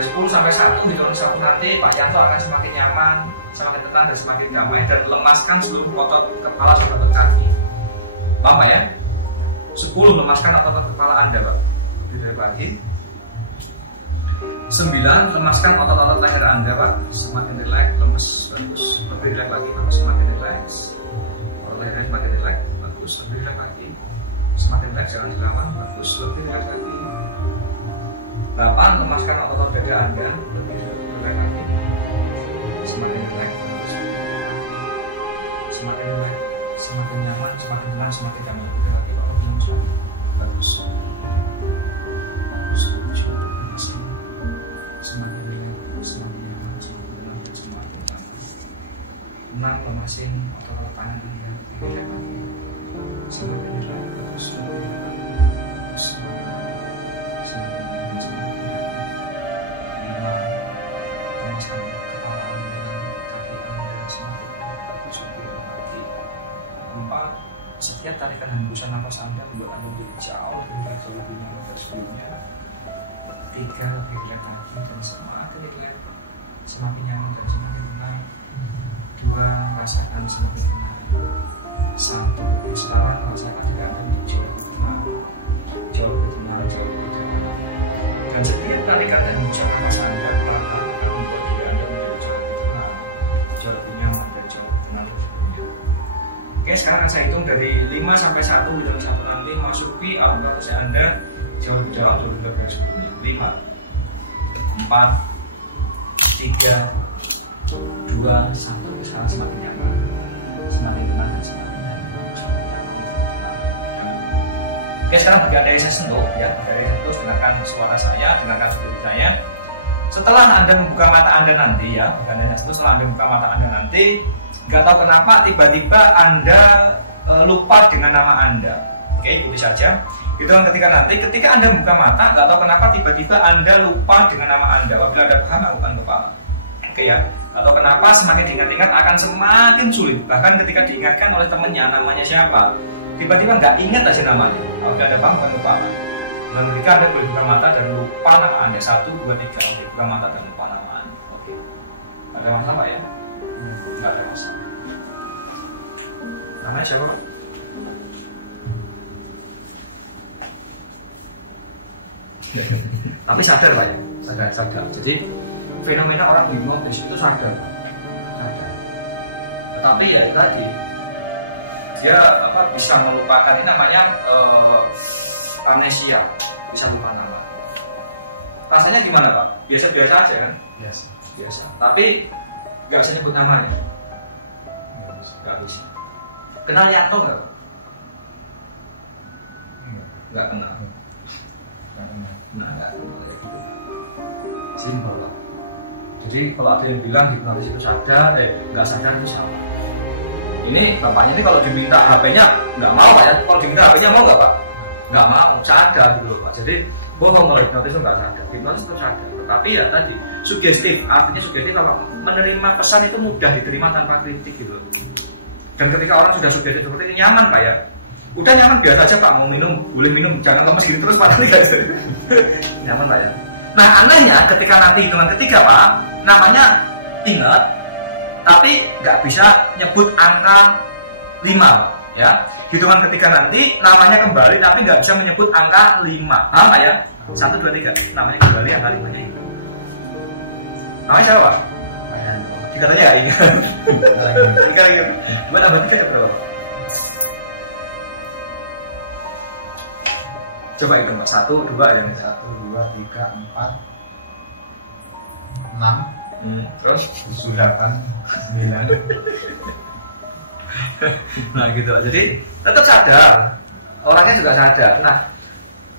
dari 10 sampai 1 hitungan 1 nanti Pak Yanto akan semakin nyaman, semakin tenang dan semakin damai, dan lemaskan seluruh otot kepala sampai otot kaki. Paham Pak ya? 10 lemaskan otot kepala Anda Pak. Lebih lagi. 9 lemaskan otot-otot leher Anda Pak. Semakin rileks, lemes, bagus. Lebih rileks lagi Pak. Semakin rileks, otot lehernya semakin rileks, bagus. Lebih rileks lagi. Semakin rileks, jangan dilawan, bagus. Lebih rileks lagi. 8 lemaskan otot dada Anda. Lebih rileks lagi. Semakin rileks, bagus. Semakin rileks, semakin nyaman, semakin tenang, semakin damai. Lebih lagi Pak. Bagus. Semakin rileks, semakin nyaman, semakin tenang, dan semakin damai. 6 lemasin otot tangan Anda. Rileks lagi. Semakin rileks, bagus. Semakin nyaman, semakin damai. 5 lemaskan kepala Anda, kaki Anda, semakin bagus. Lagi. 4 setiap tarikan hembusan nafas Anda membuat Anda menjadi jauh lebih nyaman dari sebelumnya. 3 lebih rileks lagi dan semakin rileks, semakin nyaman dan semakin tenang. 2 rasakan semakin tenang. 1 sekarang rasakan juga Anda menjadi jauh lebih tenang, jauh lebih tenang, jauh lebih tenang. Dan setiap tarikan hembusan nafas Anda pelan-pelan akan membuat diri Anda menjadi jauh lebih tenang, jauh lebih nyaman dan jauh lebih tenang dari sebelumnya. Oke, sekarang saya hitung dari 5 sampai 1 hitungan 1 nanti masuki alam bawah sadar Anda jauh lebih dalam, jauh lebih dari sebelumnya. 5 4 3 2 1. Sekarang semakin nyaman, semakin tenang dan semakin nyaman. Oke, sekarang bagi Anda yang saya sentuh ya, bagi Anda yang sentuh, dengarkan suara saya, dengarkan seperti saya. Setelah Anda membuka mata Anda nanti ya, bagi Anda yang sentuh, setelah Anda membuka mata Anda nanti, nggak tahu kenapa tiba-tiba Anda lupa dengan nama Anda. Oke, ikuti saja. Itu kan ketika Anda buka mata, nggak tahu kenapa tiba-tiba Anda lupa dengan nama Anda. Apabila Anda paham, lakukan kepala. Oke ya, nggak tahu kenapa semakin diingat-ingat akan semakin sulit. Bahkan ketika diingatkan oleh temannya, namanya siapa, tiba-tiba nggak ingat aja namanya. Apabila Anda paham, lakukan kepala. Dan ketika Anda boleh buka mata dan lupa nama Anda, 1, 2, 3, oke, buka mata dan lupa nama Anda. Oke, ada masalah ya? Nggak ada masalah. Namanya siapa Pak? Tapi sadar Pak ya, sadar. Jadi fenomena orang hipnotis itu sadar. Tetapi ya tadi dia bisa melupakan, ini namanya amnesia, bisa lupa nama. Rasanya gimana Pak? Biasa-biasa aja kan? Biasa. Tapi nggak bisa nyebut namanya. Nggak bisa. Kenal Yanto nggak? Nggak kenal. Simpel lah. Jadi kalau ada yang bilang hipnotis itu sadar, nggak sadar itu salah. Ini bapaknya ini kalau diminta HP-nya nggak mau Pak ya. Kalau diminta HP-nya mau nggak Pak? Nggak mau, sadar gitu Pak. Jadi bohong kalau hipnotis itu nggak sadar. Hipnotis itu sadar. Tetapi ya tadi sugestif, artinya sugestif apa? Menerima pesan itu mudah diterima tanpa kritik gitu. Dan ketika orang sudah sugestif seperti ini nyaman Pak ya. Udah nyaman biasa aja Pak, mau minum boleh minum, jangan lemes gitu terus Pak. Nyaman Pak ya. Nah anehnya ketika nanti hitungan ketiga Pak, namanya ingat tapi nggak bisa nyebut angka 5 Pak ya. Hitungan ketiga nanti namanya kembali tapi nggak bisa menyebut angka 5. Paham Pak ya? 1, 2, 3 namanya kembali, angka 5 nya itu. Namanya siapa Pak? Dikatanya ya ingat. Ingat gitu. Cuma tambah 3 berapa Pak? Coba itu Mbak, 1, 2 ya. 1, 2, 3, 4 6 terus 8, 9. Nah gitu lah. Jadi tetap sadar, orangnya juga sadar. Nah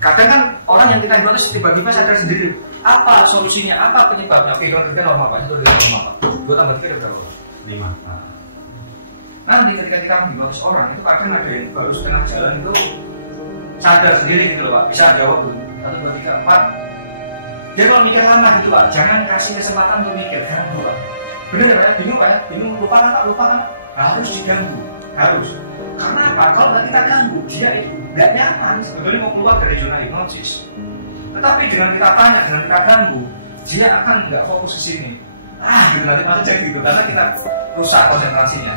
kadang kan orang yang kita hipnotis tiba-tiba sadar sendiri. Apa solusinya? Apa penyebabnya? Oke, kalau kita normal Pak, itu normal Pak. 2 tambah 3 berapa? 5. Nanti ketika kita hipnotis orang itu kadang ada yang baru setengah jalan itu sadar sendiri gitu loh Pak, bisa jawab dulu 1, 2, 3, 4. Dia kalau mikir lama gitu Pak, jangan kasih kesempatan untuk mikir, ganggu Pak. Bener ya Pak ya, bingung Pak ya, bingung, lupa kan Pak, harus diganggu, harus. Karena apa? Kalau kita ganggu, dia itu nggak nyaman, sebetulnya mau keluar dari zona hipnosis. Tetapi dengan kita tanya, dengan kita ganggu, dia akan nggak fokus ke sini. Gitu nanti pasti cek gitu karena kita rusak konsentrasinya.